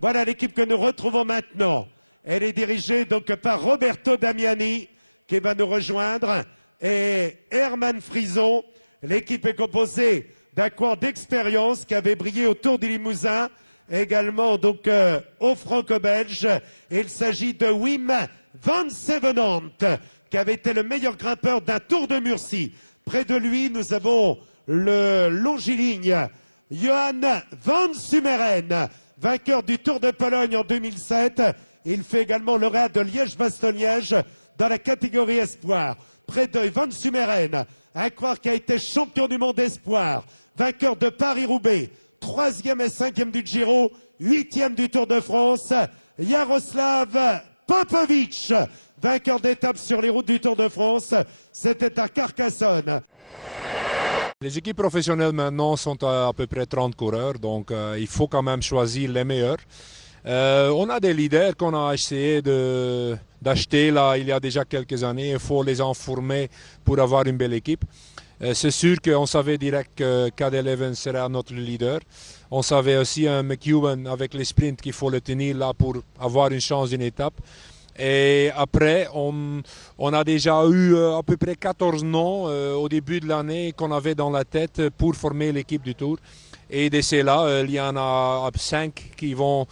Voilà l'équipe que nous retrouvons maintenant. Elle est dirigée donc par Roberto Damiani qui va nous rejoindre et Herman Frison. L'équipe est composée d'un corps d'expérience qui avait brillé au Tour du Limousin, également donc au Franco-Belge. Il s'agit de Wim van Sevenant qui avait été le meilleur grimpeur d'un Tour de Murcie. Près de lui, nous avons le longiligne Johan van Sumeren, vainqueur du Tour de Pologne en 2007. Il fait également lauréat de Liège-Bastogne-Liège dans la catégorie espoir. Près de Van Sumeren, un coureur qui a été champion du monde espoir, vainqueur de Paris-Roubaix, 3e et 5e du Giro, 8e du Tour de France. Jaroslav Popovic, vainqueur d'étape sur les routes du Tour de France. C'était à Carcassonne. Les équipes professionnelles maintenant sont à peu près 30 coureurs, donc il faut quand même choisir les meilleurs. On a des leaders qu'on a essayé d'acheter là il y a déjà quelques années. Il faut les en former pour avoir une belle équipe. C'est sûr qu'on savait direct que Cadel Evans sera notre leader. On savait aussi un McEwen avec les sprints qu'il faut le tenir là pour avoir une chance d'une étape. Et après, on a déjà eu à peu près 14 noms au début de l'année qu'on avait dans la tête pour former l'équipe du Tour. Et de ceux-là, il y en a 5 qui vont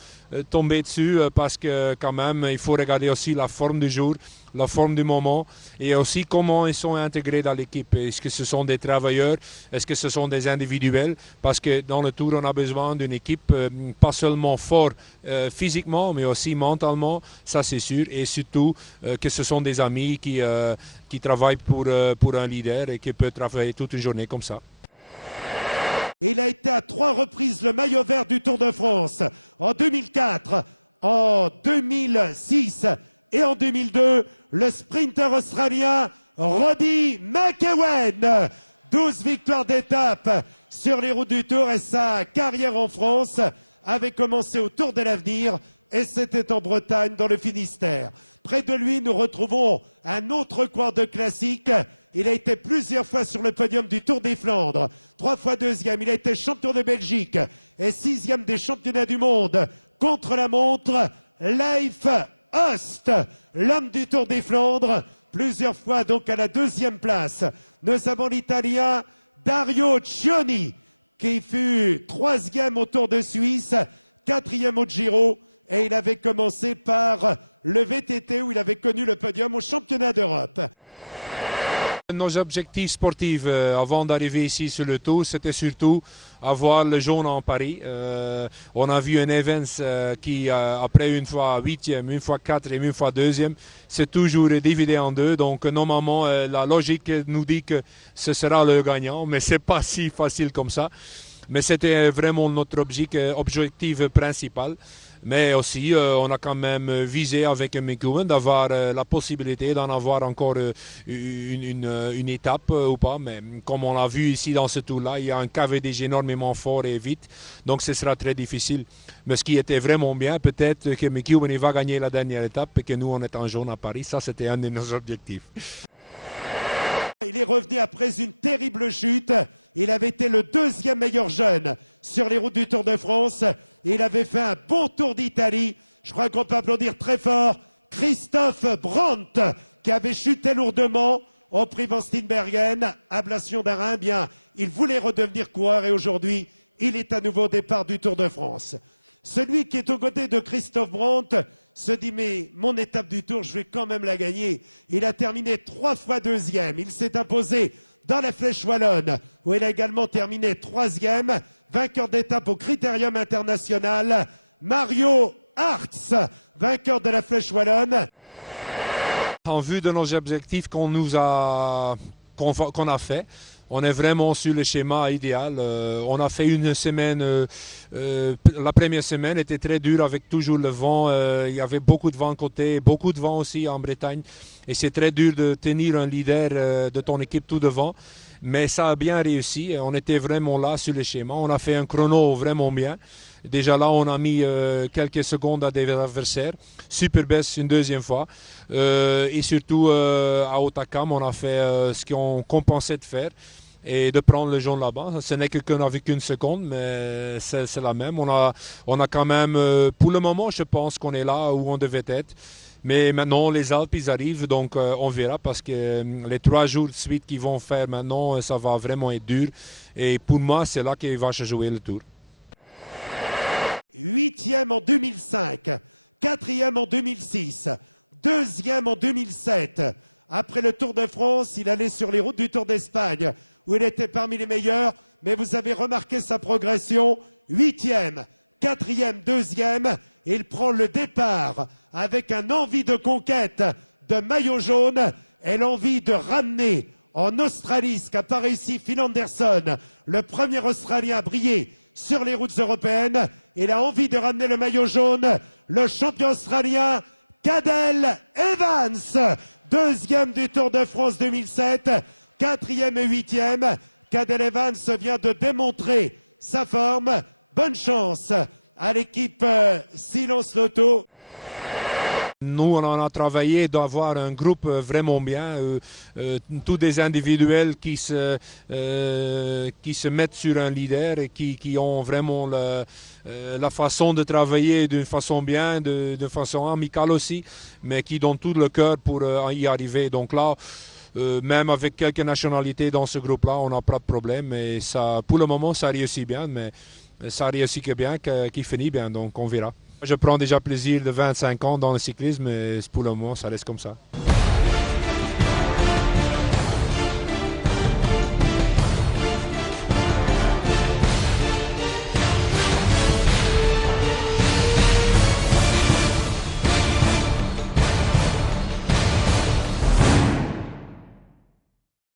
tomber dessus parce que quand même, il faut regarder aussi la forme du jour, la forme du moment et aussi comment ils sont intégrés dans l'équipe. Est-ce que ce sont des travailleurs? Est-ce que ce sont des individuels? Parce que dans le Tour, on a besoin d'une équipe pas seulement forte physiquement, mais aussi mentalement, ça c'est sûr. Et surtout que ce sont des amis qui travaillent pour un leader et qui peuvent travailler toute une journée comme ça. Il a été à 3 reprises le maillot vert du Tour de France, en 2004, en 2006 et en 2002, le sprinter australien Robbie McEwen. 12 victoires d'étape sur les routes du Tour et sa carrière en France avait commencé au Tour de l'Avenir et c'était en Bretagne dans le Finistère. Près de lui, nous retrouvons un autre coureur de classique. Il a été plusieurs fois sur le podium du Tour des Flandres, 3 fois 2e. Il a été champion de Belgique et 6e des championnats du monde contre la montre. Leif Host, l'homme du Tour des Flandres, plusieurs fois donc à la 2e place. Nous avons l'Italien Dario Cioni qui fut 3e au Tour de Suisse, 4e au Giro et il avait commencé par le VTT où il avait connu le podium au championnat d'Europe. Nos objectifs sportifs avant d'arriver ici sur le Tour, c'était surtout avoir le jaune en Paris. On a vu un Evans qui, après une fois 8e, une fois 4e, une fois 2e, c'est toujours divisé en deux. Donc normalement, la logique nous dit que ce sera le gagnant, mais ce n'est pas si facile comme ça. Mais c'était vraiment notre objectif principal. Mais aussi, on a quand même visé avec McEwen d'avoir la possibilité d'en avoir encore une étape ou pas. Mais comme on l'a vu ici dans ce tour-là, il y a un KVDG énormément fort et vite. Donc ce sera très difficile. Mais ce qui était vraiment bien, peut-être que McEwen va gagner la dernière étape et que nous, on est en jaune à Paris. Ça, c'était un de nos objectifs. Il est revenu après une terrible chute. Il avait été le 2e meilleur jeune sur les routes du Tour de France. Il avait fait un bon Tour d'Italie. Je crois qu'on peut applaudir très fort Christophe Brandt qui avait chuté lourdement au prix Van Steenbergen, ablation d'un rein. Bien, il voulait redevenir coureur et aujourd'hui, il est à nouveau au départ du Tour de France. Celui qui est aux côtés de Christophe Brandt se dit mais mon étape du Tour, je vais quand même la gagner. Il a terminé 3 fois 2e. Il s'est imposé dans la Flèche Wallonne où il a également terminé 3e. Vainqueur d'étape au Critérium International, Mario Hartz, vainqueur de la Flèche Wallonne. En vue de nos objectifs qu'on a fait, on est vraiment sur le schéma idéal. On a fait une semaine, la première semaine était très dure avec toujours le vent. Il y avait beaucoup de vent côté, beaucoup de vent aussi en Bretagne. Et c'est très dur de tenir un leader de ton équipe tout devant. Mais ça a bien réussi. On était vraiment là sur le schéma. On a fait un chrono vraiment bien. Déjà là, on a mis quelques secondes à des adversaires. Super baisse une deuxième fois. Et surtout à Otakam, on a fait ce qu'on compensait de faire. et de prendre le jaune là-bas. Ce n'est qu'on n'a vu qu'une seconde, mais c'est la même. On a quand même, pour le moment, je pense qu'on est là où on devait être. Mais maintenant, les Alpes, ils arrivent, donc on verra parce que les 3 jours de suite qu'ils vont faire maintenant, ça va vraiment être dur. Et pour moi, c'est là qu'il va se jouer le Tour. 8e en 2005, 4e en 2006, 2e en 2007. Après le Tour de France, il allait sur les routes du Tour d'Espagne, où il était parmi les meilleurs, mais vous avez remarqué sa progression. 8e, 4e, 2e, et il prend le départ avec une envie de conquête de maillot jaune et l'envie de ramener en Australie ce qu'a pas réussi Phil Anderson, le premier Australien à briller sur les routes européennes. Il a envie de ramener le maillot jaune, le champion australien Cadel Evans, 2e du Tour de France 2007, 4e et 8e. Cadel Evans vient de démontrer sa forme. Bonne chance à l'équipe Silence Lotto. Nous, on en a travaillé d'avoir un groupe vraiment bien, tous des individuels qui se mettent sur un leader et qui ont vraiment la façon de travailler d'une façon bien, de façon amicale aussi, mais qui donnent tout le cœur pour y arriver. Donc là, même avec quelques nationalités dans ce groupe-là, on n'a pas de problème. Et ça, pour le moment, ça réussit bien, mais ça réussit que bien, qui finit bien, donc on verra. Je prends déjà plaisir de 25 ans dans le cyclisme et pour le moment, ça reste comme ça.